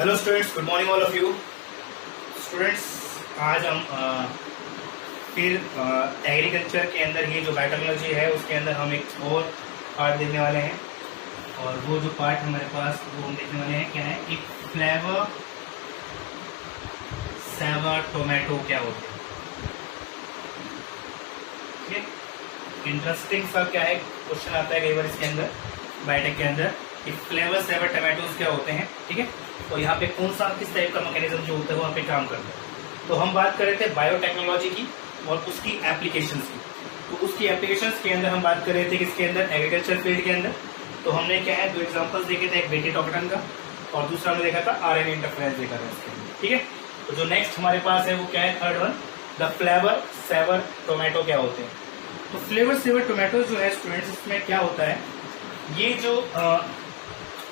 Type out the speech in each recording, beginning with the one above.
Hello students, good morning all of you students. आज हम फिर एग्रीकल्चर के अंदर ये जो बायोटेक्नोलॉजी है उसके अंदर हम एक और पार्ट देखने वाले हैं। और वो जो पार्ट हमारे पास वो हम देखने वाले हैं क्या है, एक फ्लेवर सेवर टोमेटो क्या होते हैं। ठीक है, इंटरेस्टिंग सा क्या है क्वेश्चन आता है कई बार इसके अंदर बायोटेक के अंदर कि फ्लेवर सेवर टोमेटोज क्या होते हैं। ठीक है, और यहाँ पे कौन सा किस टाइप का मैकेनिज्म जो होता है वहाँ पे काम करता है। तो हम बात कर रहे थे बायोटेक्नोलॉजी की और उसकी एप्लीकेशंस की। तो उसकी एप्लीकेशंस के अंदर हम बात कर रहे थे किसके अंदर, एग्रीकल्चर फील्ड के अंदर। तो हमने क्या है दो एग्जांपल्स देखे थे, एक बेटी टॉकटन का और दूसरा हमने देखा था आरएनए इंटरफेरेंस देखा था इसके अंदर। ठीक है, तो जो नेक्स्ट हमारे पास है वो क्या है, third one, the flavour saver tomato क्या होते हैं। तो फ्लेवर सेवर टोमेटो जो है स्टूडेंट्स, इसमें क्या होता है, ये जो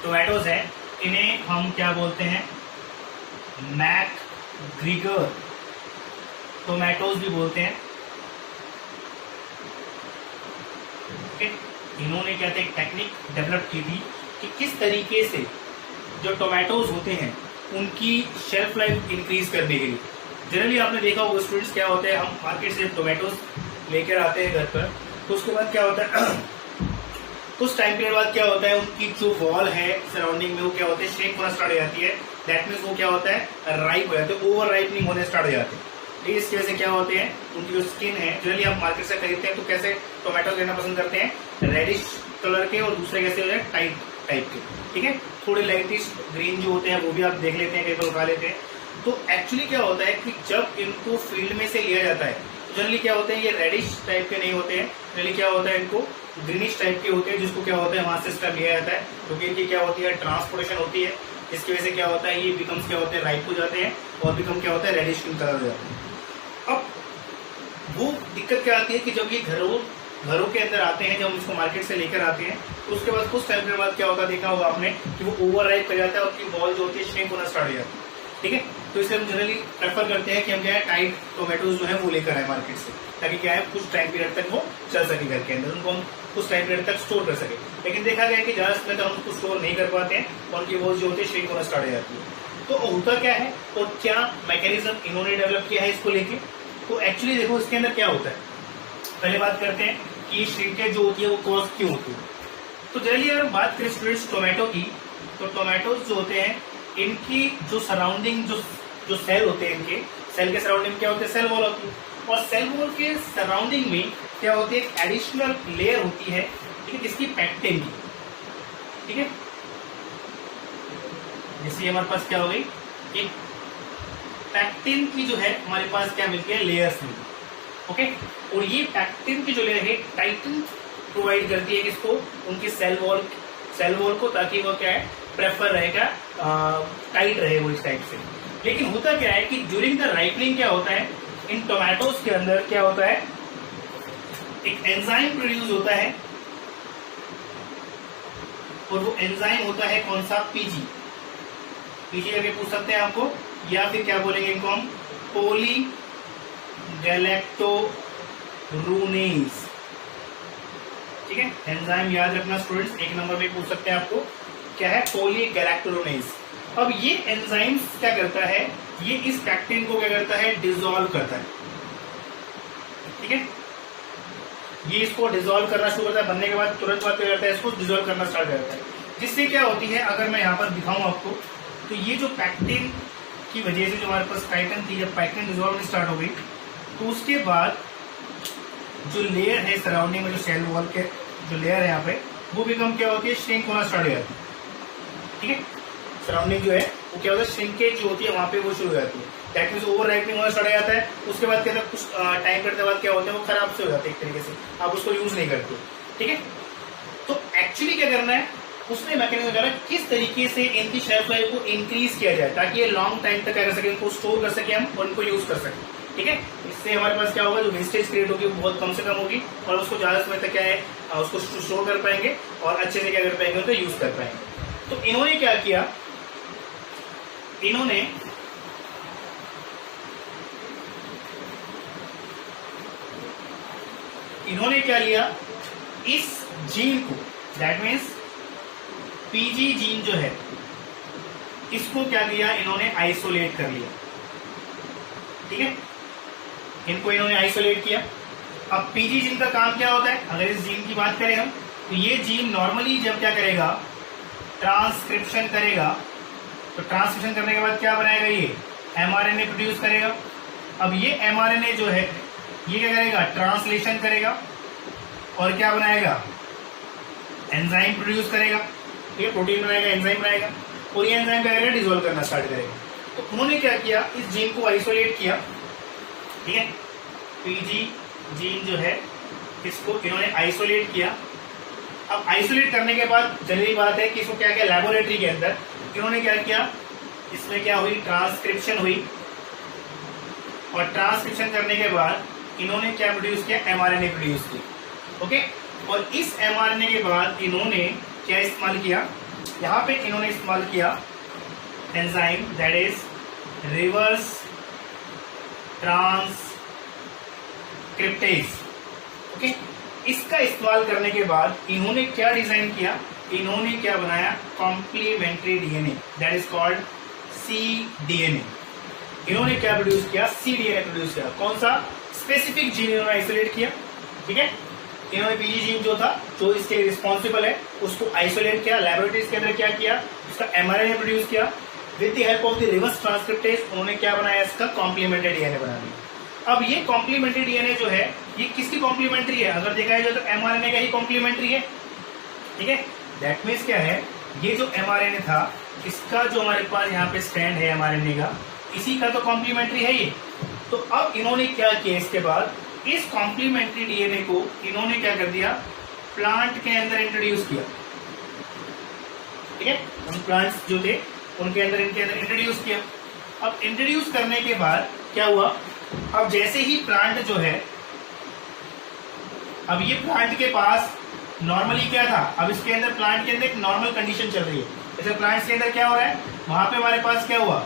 टोमेटोज हैं इन्हें हम क्या बोलते हैं, मैकग्रीगर टोमेटोज भी बोलते हैं। इन्होंने क्या थे, एक टेक्निक डेवलप की थी कि किस तरीके से जो टोमेटोज होते हैं उनकी शेल्फ लाइफ इंक्रीज करने के लिए। जनरली आपने देखा होगा स्टूडेंट्स, क्या होता है, हम मार्केट से टोमेटोज लेकर आते हैं घर पर, तो उसके बाद क्या होता है कुछ टाइम पीरियड बाद क्या होता है, उनकी जो वॉल है सराउंडिंग में वो क्या होता है, शेक होना स्टार्ट हो जाती है। दैट मीन्स वो क्या होता है, राइप हो जाते हैं, ओवर राइपनिंग होने स्टार्ट हो जाते हैं। ठीक है, इसकी वजह से क्या होते हैं, उनकी जो स्किन है, जनरली आप मार्केट से खरीदते हैं तो कैसे टोमेटो लेना पसंद करते हैं, रेडिश कलर के, और दूसरे कैसे हो जाए, टाइट टाइप के। ठीक है, थोड़े लाइटिश ग्रीन जो होते हैं वो भी आप देख लेते हैं, कई बार उठा लेते हैं। तो एक्चुअली क्या होता है कि जब इनको फील्ड में से लिया जाता है, जनरली क्या होते हैं, ये रेडिश टाइप के नहीं होते हैं, जनरली क्या होता है, इनको ग्रीनिश टाइप के होते हैं, जिसको क्या होता है वहां से स्टेप लिया जाता है, क्योंकि इनकी क्या होती है, ट्रांसपोर्टेशन होती है। इसकी वजह से क्या होता है, ये बिकम्स क्या होते हैं, राइप हो जाते हैं और बिकम क्या होता है, रेडिश कलर हो जाते हैं। अब वो दिक्कत क्या आती है कि जब ये घरों के अंदर आते हैं, जब हम इसको मार्केट से लेकर आते हैं, तो उसके बाद कुछ टाइम के बाद क्या होगा, देखा होगा आपने कि वो ओवर राइप कर जाता है और उसकी बॉल जो होती है श्रिंक होना स्टार्ट हो जाती है। ठीक है, तो इसलिए हम जनरली प्रेफर करते हैं कि हम क्या है, टाइट टोमेटोज जो है वो लेकर आए मार्केट से, ताकि क्या है कुछ टाइम पीरियड तक वो चल सके घर के अंदर, उनको हम कुछ टाइम पीरियड तक स्टोर कर सके। लेकिन देखा गया कि ज्यादा समय तक हम उसको स्टोर नहीं कर पाते हैं और उनकी वॉल जो होती है श्रिंक होना स्टार्ट हो जाती है। तो होता क्या है और क्या मैकेनिज्म इन्होंने डेवलप किया है इसको लेके। तो एक्चुअली देखो इसके अंदर क्या होता है, पहले बात करते हैं कि श्रिंकेज जो होती है वो कॉज क्यों होती है। तो जनरली अगर बात करें स्टूडेंट्स टोमेटो की, तो टोमेटोज जो होते हैं इनकी जो सराउंडिंग जो सेल होते हैं, इनके सेल के सराउंडिंग क्या होते हैं, सेल वॉल होती है, और सेल वॉल के सराउंडिंग में क्या होती है, एक एडिशनल लेयर होती है, ठीक है, जिसकी पैक्टिन की। ठीक है, जैसे हमारे पास क्या हो गई, एक पैक्टिन की जो है हमारे पास क्या मिलती है, लेयर्स मिलती है। ओके, और ये पैक्टिन की जो लेयर है टाइटन प्रोवाइड करती है किसको, उनकी सेल वॉल को, ताकि वो क्या है, प्रेफर रहेगा, टाइट रहे वो इस टाइप से। लेकिन होता क्या है कि ड्यूरिंग द राइपनिंग क्या होता है, इन टोमेटोज के अंदर क्या होता है, एक एंजाइम प्रोड्यूस होता है, और वो एंजाइम होता है कौन सा, पीजी करके पूछ सकते हैं आपको, या फिर क्या बोलेंगे इनको हम, पॉली गैलेक्टोरूनेज। ठीक है, एंजाइम याद रखना स्टूडेंट्स, एक नंबर में पूछ सकते हैं आपको, क्या है, पॉली गैलेक्टोरूनेज। अब ये एंजाइम्स क्या करता है, ये इस पैक्टिन को क्या करता है, डिसॉल्व करता है। ठीक है, ये इसको डिसॉल्व करना शुरू करता है, बनने के बाद तुरंत बाद क्या करता है, इसको डिसॉल्व करना स्टार्ट करता है, जिससे क्या होती है, अगर मैं यहाँ पर दिखाऊं आपको, तो ये जो पैक्टिन की वजह से जो हमारे पास टाइटन थी, जब पैक्टिन डिसॉल्व स्टार्ट हो गई, तो उसके बाद जो लेयर है सराउंडिंग में, जो सेल वॉल के जो लेयर है यहाँ पे, वो बिकम क्या होती है, श्रिंक होना स्टार्ट हो जाती है। ठीक है, सराउंडिंग जो है वो क्या होता है, श्रिंकेज जो होती है वहां पे वो शुरू हो जाती है। दैट मीन्स ओवर राइपनिंग होना स्टार्ट हो जाता है। उसके बाद क्या कुछ टाइम करते बाद क्या होता है, वो खराब से हो जाते हैं एक तरीके से, आप उसको यूज नहीं करते। ठीक है, तो एक्चुअली क्या करना है, उसमें मैकेनिज्म करना है किस तरीके से इनकी शेल्फ लाइफ को इंक्रीज किया जाए, ताकि ये लॉन्ग टाइम तक क्या कर सके, इनको स्टोर कर सके हम और इनको यूज कर सके। ठीक है, इससे हमारे पास क्या होगा, जो वेस्टेज क्रिएट होगी वो बहुत कम से कम होगी, और उसको ज्यादा समय तक क्या है, उसको स्टोर कर पाएंगे और अच्छे से क्या कर पाएंगे, उनको यूज कर पाएंगे। तो इन्होंने क्या किया, इन्होंने क्या लिया, इस जीन को, दैट मीन्स पीजी जीन जो है, इसको क्या किया इन्होंने, आइसोलेट कर लिया। ठीक है, इनको इन्होंने आइसोलेट किया। अब पीजी जीन का काम क्या होता है, अगर इस जीन की बात करें हम, तो ये जीन नॉर्मली जब क्या करेगा, ट्रांसक्रिप्शन करेगा, तो ट्रांसक्रिप्शन करने के बाद क्या बनाएगा, ये एमआरएनए प्रोड्यूस करेगा। अब ये एमआरएनए जो है ये क्या करेगा, ट्रांसलेशन करेगा और क्या बनाएगा, एंजाइम प्रोड्यूस करेगा। ये प्रोटीन बनाएगा, एंजाइम बनाएगा, और ये एंजाइम क्या करेगा, डिसॉल्व करना स्टार्ट करेगा। तो उन्होंने क्या किया, इस जीन को आइसोलेट किया। ठीक है, पीजी जीन जो है इसको इन्होंने आइसोलेट किया। अब आइसोलेट करने के बाद जरूरी बात है कि इसको क्या किया, लैबोरेटरी के अंदर इन्होंने क्या किया, इसमें क्या हुई, ट्रांसक्रिप्शन हुई, और ट्रांसक्रिप्शन करने के बाद इन्होंने क्या प्रोड्यूस किया, एमआरएनए प्रोड्यूस किया। ओके, और इस एमआरएनए के बाद इन्होंने क्या इस्तेमाल किया, यहाँ पे इन्होंने इस्तेमाल किया enzyme that is reverse transcriptase. Okay, इसका इस्तेमाल करने के बाद इन्होंने क्या डिजाइन किया, इन्होंने क्या बनाया, complementary DNA that is called cDNA। इन्होंने क्या प्रोड्यूस किया, cDNA प्रोड्यूस किया। कौन सा, स्पेसिफिक जीन इन्होंने आइसोलेट किया। ठीक है, इन्होंने पीजी जीन जो था, जो इसके रिस्पॉन्सिबल है, उसको आइसोलेट किया, लैबोरेटरीज के अंदर क्या किया, उसका एमआरएनए प्रोड्यूस किया, with the help of the reverse transcriptase उन्होंने क्या बनाया, इसका कॉम्प्लीमेंट्री डीएनए बना दिया। अब ये कॉम्प्लीमेंट्री डीएनए जो है ये किसकी कॉम्प्लीमेंट्री है, अगर देखा जाए तो एमआरएनए का ही कॉम्प्लीमेंट्री है। ठीक है, दैट मीन्स क्या है, ये जो एमआरएनए था इसका जो हमारे पास यहाँ पे स्टैंड है एमआरएनए का, इसी का तो कॉम्प्लीमेंट्री है ये। तो अब इन्होंने क्या किया, इसके बाद इस कॉम्प्लीमेंट्री डीएनए को इन्होंने क्या कर दिया, प्लांट के अंदर इंट्रोड्यूस किया। ठीक है, उन प्लांट्स जो थे उनके अंदर इनके अंदर इंट्रोड्यूस किया। अब इंट्रोड्यूस करने के बाद क्या हुआ, अब जैसे ही प्लांट जो है, अब ये प्लांट के पास नॉर्मली क्या था, अब इसके अंदर प्लांट के अंदर एक नॉर्मल कंडीशन चल रही है। जैसे प्लांट के अंदर क्या हो रहा है, वहां पे हमारे पास क्या हुआ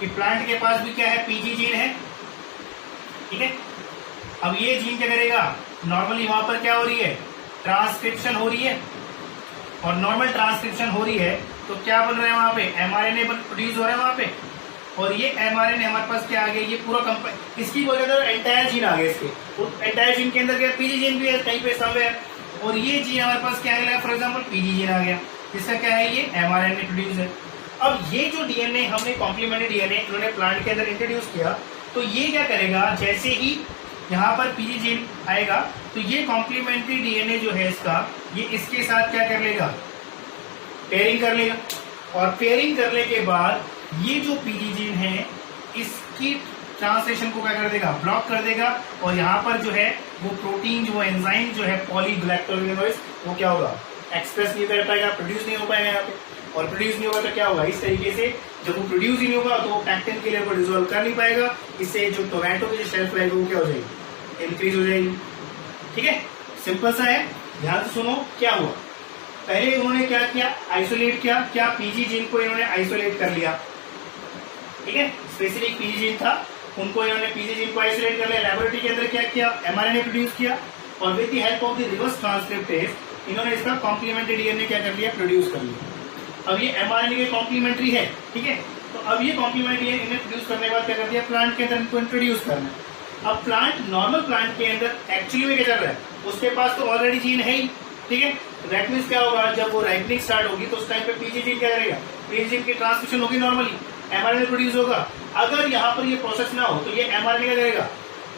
कि प्लांट के पास भी क्या है, पीजी जीन है। ठीक है, अब ये जीन क्या करेगा, नॉर्मली वहां पर क्या हो रही है, ट्रांसक्रिप्शन हो रही है, और नॉर्मल ट्रांसक्रिप्शन हो रही है तो क्या बन रहा है वहां पे, एमआरएनए प्रोड्यूस हो रहा है वहां पे, और ये एमआरएनए हमारे पास क्या आ गया, ये पूरा इसकी बोले तो एंटायर जीन आ गया इसके, एंटायर जीन के अंदर क्या पीजी जीन भी है कहीं पे समवेयर, और ये जीन हमारे पास क्या आ गया, फॉर एग्जाम्पल पीजी जीन आ गया, इसका क्या है, ये एमआरएनए प्रोड्यूस है। अब ये जो डीएनए हमने कॉम्प्लीमेंट्री डीएनए इन्होंने प्लांट के अंदर इंट्रोड्यूस किया, तो ये क्या करेगा, जैसे ही यहाँ पर पीजी जीन आएगा तो ये कॉम्प्लीमेंट्री डीएनए जो है इसका, ये इसके साथ क्या कर लेगा, पेयरिंग कर लेगा, और पेयरिंग करने के बाद ये जो पीजी जीन है इसकी ट्रांसलेशन को क्या कर देगा, ब्लॉक कर देगा, और यहाँ पर जो है वो प्रोटीन जो एंजाइम जो है पॉलीग्लाइकोलिनोइड वो क्या होगा, एक्सप्रेस नहीं कर पाएगा, प्रोड्यूस नहीं हो पाएगा यहाँ पे, और प्रोड्यूस नहीं होगा तो क्या होगा, इस तरीके से जब वो प्रोड्यूस ही नहीं होगा तो वो पैक्टिन के लेयर को डिसॉल्व कर नहीं पाएगा, इससे जो टोमेटो की जो शेल्फ लाइफ है वो क्या हो जाएगी, इंक्रीज हो जाएगी। ठीक है, सिंपल सा है, ध्यान से सुनो क्या हुआ। पहले उन्होंने क्या किया, आइसोलेट किया, क्या पीजी जीन को इन्होंने आइसोलेट कर लिया। ठीक है, स्पेसिफिक पीजी जीन था, उनको इन्होंने पीजी जीन को आइसोलेट कर लिया, लैबोरेटरी के अंदर क्या किया, एमआरएनए प्रोड्यूस किया, और with the help of the reverse transcriptase इन्होंने इसका कॉम्प्लीमेंट्री डीएनए क्या कर लिया, प्रोड्यूस कर लिया। अब ये एमआरएनए के कॉम्प्लीमेंट्री है। ठीक है, तो अब ये कॉम्प्लीमेंट्री इन्हें प्रोड्यूस करने के बाद क्या कर दिया, प्लांट के अंदर इनको इंट्रोड्यूस करना। अब प्लांट, नॉर्मल प्लांट के अंदर एक्चुअली में क्या चल रहा है, उसके पास तो ऑलरेडी जीन है ही। ठीक है, दैट मीन्स क्या होगा, जब वो राइपनिंग स्टार्ट होगी तो उस टाइम पे पीजी जीन क्या करेगा, पीजी जीन की ट्रांसक्रिप्शन होगी, नॉर्मली एमआरएनए प्रोड्यूस होगा। अगर यहाँ पर ये प्रोसेस ना हो तो ये एमआरएनए क्या करेगा,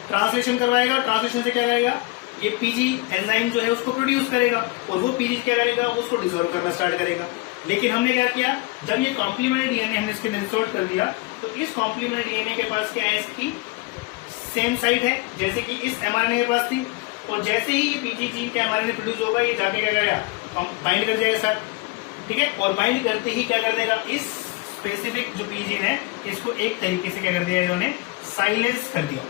ट्रांसलेशन करवाएगा, ट्रांसलेशन से क्या करेगा, ये पीजी एंजाइम जो है उसको प्रोड्यूस करेगा, और वो पीजी क्या करेगा, उसको डिसॉल्व करना स्टार्ट करेगा। लेकिन हमने क्या किया, जब ये कॉम्प्लीमेंट्री डीएनए हमने इसके अंदर इंसर्ट कर दिया तो इस कॉम्प्लीमेंट्री डीएनए के पास क्या है, इसकी सेम साइट है जैसे कि इस एमआरएनए के पास थी, और जैसे ही ये पीजी जीन का एमआरएनए प्रोड्यूस होगा ये जाके क्या करेगा, बाइंड कर जाएगा सर। ठीक है, और बाइंड करते ही क्या कर देगा, इस स्पेसिफिक जो पीजी जीन है इसको एक तरीके से क्या कर दिया, इन्होंने साइलेंस कर दिया।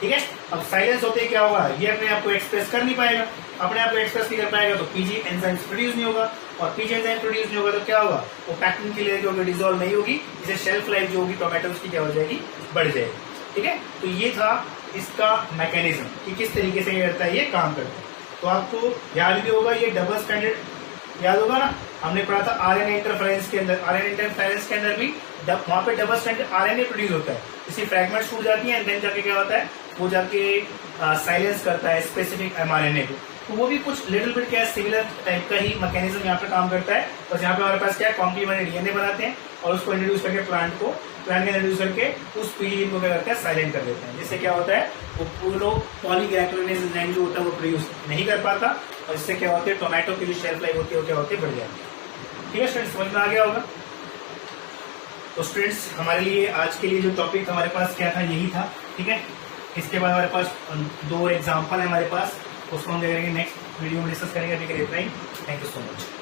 ठीक है, अब साइलेंस होते ही क्या होगा, ये अपने आप को एक्सप्रेस कर नहीं पाएगा, अपने आप को एक्सप्रेस नहीं कर पाएगा तो पीजी एंजाइम प्रोड्यूस नहीं होगा, और पीजी एंजाइम प्रोड्यूस नहीं होगा तो क्या होगा, वो पैक्टिन की लेयर जो होगी डिसॉल्व नहीं होगी, इसे शेल्फ लाइफ जो होगी टोमेटोज की क्या हो जाएगी, बढ़ जाएगी। ठीक है, तो ये था इसका मैकेनिज्म कि किस तरीके से ये करता है, ये काम करता है। तो आपको याद भी होगा ये डबल स्टैंडर्ड याद होगा ना, हमने पढ़ा था आरएनए इंटरफेरेंस के अंदर, आरएनए इंटरफेरेंस के अंदर भी वहां पे डबल स्ट्रैंड आरएनए प्रोड्यूस होता है, इसी फ्रैगमेंट टूट जाती है एंड देन जाके क्या होता है, वो जाके साइलेंस करता है स्पेसिफिक एमआरएनए को। तो वो भी कुछ लिटिल बिट क्या है, सिमिलर टाइप का ही मैकेनिज्म यहाँ पे काम करता है। बस यहाँ पे हमारे पास क्या है, कॉम्प्लीमेंट्री डीएनए बनाते हैं और उसको इंट्रोड्यूस करके प्लांट के अंदर इंट्रोड्यूस करके उस पीडीएन को क्या करते हैं, साइलेंट कर देते हैं, जिससे क्या होता है, वो पूरा पॉलीग्लाइकोलाइसिस एंजाइम जो होता है वो प्रोड्यूस नहीं कर पाता, और इससे क्या होता है, टोमेटो की जो शेल्फ लाइफ होती है वो क्या होती है, बढ़ जाती है। ठीक है स्टूडेंट्स, समझ में आ गया होगा। तो स्टूडेंट्स हमारे लिए आज के लिए जो टॉपिक हमारे पास क्या था, यही था। ठीक है, इसके बाद हमारे पास 2 एग्जाम्पल है हमारे पास, उसको हम देखेंगे नेक्स्ट वीडियो में डिस्कस करेंगे। Thank you so much.